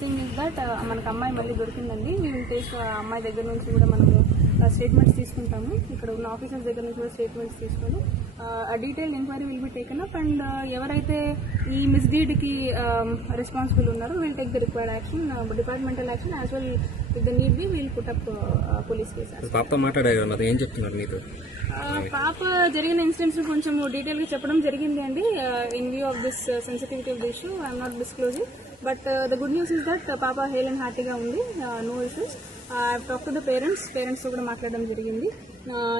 Thing is that మనకు అమ్మాయి మళ్ళీ దొరికిందండి. ఇన్ టేక్ అమ్మాయి దగ్గర నుంచి కూడా మనము స్టేట్మెంట్స్ తీసుకుంటాము. ఇక్కడ ఉన్న ఆఫీసర్స్ దగ్గర నుంచి కూడా స్టేట్మెంట్స్ తీసుకొని ఆ detail enquiry will be taken up and ఎవరైతే ఈ మిస్డీడ్కి రెస్పాన్సిబుల్ um, ఉన్నారో will take the required action departmental action as well with the need be will put up police case పాపతో మాట్లాడారు ఏం చెప్తున్నారు మీతో? పాప జరిగిన ఇన్సిడెంట్స్ కొంచెం డీటెయిల్గా చెప్పడం జరిగింది అండి. In view of this sensitivity of the issue I'm not disclosing but the good news is that పాప హెల్ అండ్ హ్యాపీగా ఉంది. No issues talk to the parents పేరెంట్స్తో కూడా మాట్లాడడం జరిగింది.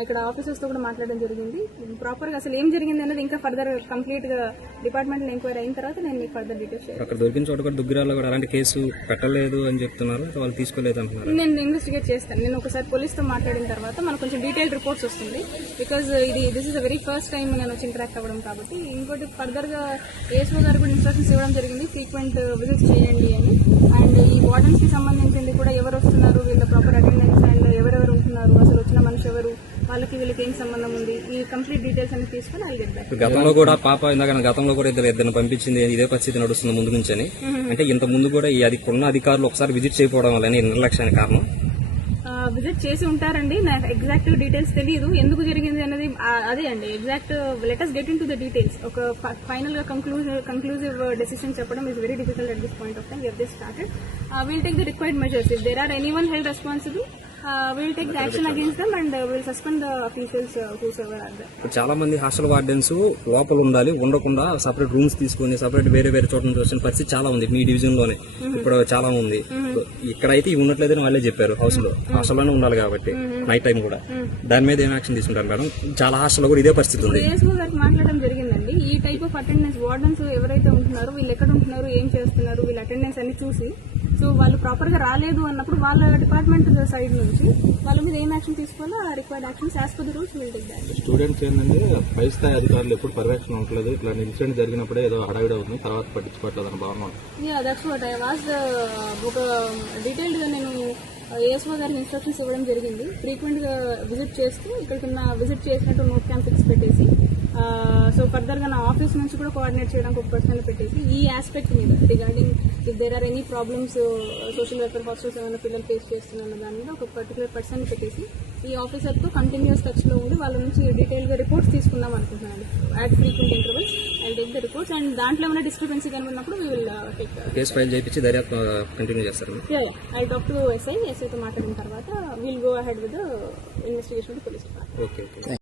ఇక్కడ ఆఫీసర్స్తో కూడా మాట్లాడడం జరిగింది. ప్రాపర్గా అసలు ఏం జరిగింది అనేది ఇంకా ఫర్దర్ కంప్లీట్గా డిపార్ట్మెంటల్ ఎంక్వైరీ అయిన తర్వాత నేను మీకు ఫర్దర్ డీటెయిల్స్ అక్కడ దొరికిన చోట కూడా దుగ్గిరాల్లో కూడా అలాంటి కేసు పెట్టలేదు అని చెప్తున్నారు. వాళ్ళు తీసుకోలేదు అంటున్నారు. నేను ఇన్వెస్టిగేట్ చేస్తాను. నేను ఒకసారి పోలీస్తో మాట్లాడిన తర్వాత మనకు కొంచెం డీటెయిల్ రిపోర్ట్స్ వస్తుంది. బికాజ్ ఇది this is the very first time నేను వచ్చి ఇంటరాక్ట్ అవ్వడం కాబట్టి ఇంకోటి ఫర్దర్గా ఏఎస్ఓ గారు కూడా ఇన్స్ట్రక్షన్స్ ఇవ్వడం జరిగింది. ఫ్రీక్వెంట్ విజిట్స్ చేయండి అని. అండ్ ఈ వార్డన్స్కి సంబంధించింది కూడా ఎవరు వస్తున్నారు వీళ్ళ ప్రాపర్ అటెండెన్స్ అండ్ ఎవరెవరు ఉంటున్నారు అసలు వచ్చిన మనిషి ఎవరు వాళ్ళకి వీళ్ళకి ఏం సంబంధం ఉంది? ఈ కంప్లీట్ డీటెయిల్స్ అన్ని తీసుకొని గెట్ బ్యాక్ గతంలో కూడా పాప ఇందాక గతంలో కూడా ఇద్దరు ఇద్దరిని పంపించింది ఇదే పరిస్థితి నడుస్తుంది ముందు నుంచి అని. అంటే ఇంత ముందు కూడా ఈ అది ఉన్న అధికారులు ఒకసారి విజిట్ చేయకపోవడం వల్ల నిర్లక్ష్యానికి కారణం? విజిట్ చేసి ఉంటారండి. నాకు ఎగ్జాక్ట్ డీటెయిల్స్ తెలియదు ఎందుకు జరిగింది అనేది అదే అండి. Exact letters get into the details ఒక ఫైనల్గా కంక్లూజివ్ కంక్లూజివ్ డెసిషన్ చెప్పడం is very difficult at this point of time will take the required measures if there are anyone held responsible or other ఇప్పుడు చాలా మంది హాస్టల్ వార్డెన్స్ లోపల ఉండాలి ఉండకుండా separate rooms తీసుకుని సపరేట్ వేరే వేరే చోట నుంచి వచ్చిన పరిస్థితి చాలా ఉంది మీ డివిజన్లోనే ఇప్పుడు చాలా ఉంది. ఇక్కడైతే ఇవి ఉన్నట్లేదని వాళ్ళే చెప్పారు హౌస్లో హాస్టల్లోనే ఉండాలి కాబట్టి నైట్ టైం కూడా. దాని మీద ఏం యాక్షన్ తీసుకుంటారు మేడం? చాలా హాస్టల్లో కూడా ఇదే పరిస్థితి ఉంది. ఏఎస్ఓ గారికి జరిగిందండి ఈ టైప్ ఆఫ్ అటెండెన్స్ వార్డన్స్ ఎవరైతే ఉంటున్నారో వీళ్ళు ఎక్కడ ఉంటున్నారు ఏం చేస్తున్నారు వీళ్ళ అటెండెన్స్ అన్ని చూసి సో వాళ్ళు ప్రాపర్గా రాలేదు అన్నప్పుడు వాళ్ళ డిపార్ట్మెంట్ సైడ్ నుంచి వాళ్ళ మీద ఏం యాక్షన్ తీసుకోవాలో ఆ required actions as per the rules students ఏంటంటే పై స్థాయి అధికారులు ఎప్పుడు పర్యవేక్షణ ఉండలేదు ఇట్లా ఇన్సిడెంట్ జరిగినప్పుడే ఏదో హడావిడి అవుతుంది తర్వాత పట్టించుకోవట్లేదు అని భావన yeah that's what I was ఒక డీటెయిల్డ్గా నేను ఏఎస్ఓ గారికి ఇన్స్ట్రక్షన్స్ ఇవ్వడం జరిగింది. ఫ్రీక్వెంట్గా విజిట్ చేస్తూ ఇక్కడికి విజిట్ చేసినట్టు నోట్ క్యాంప్ ఫిక్స్ పెట్టేసి సో ఫర్దర్గా నా ఆఫీస్ నుంచి కూడా కోఆర్డినేట్ చేయడానికి ఒక పర్సన్ పెట్టేసి ఈ ఆస్పెక్ట్ మీద regarding if there are any problems social welfare hostels ఏమైనా పిల్లలు ఫేస్ చేస్తున్న దాని మీద ఒక పర్టికులర్ పర్సన్ పెట్టేసి ఈ ఆఫీసర్తో కంటిన్యూస్ టచ్లో ఉండి వాళ్ళ నుంచి డీటెయిల్గా రిపోర్ట్స్ తీసుకుందాం అనుకుంటున్నాను at frequent intervals I take the reports and దాంట్లో ఏమైనా discrepancy కనుకున్నప్పుడు we will take case file చేయించి దర్యాప్తు కంటిన్యూ చేస్తారు yeah I talk to SI ఎస్ఐతో మాట్లాడిన తర్వాత will go ahead with investigation police department okay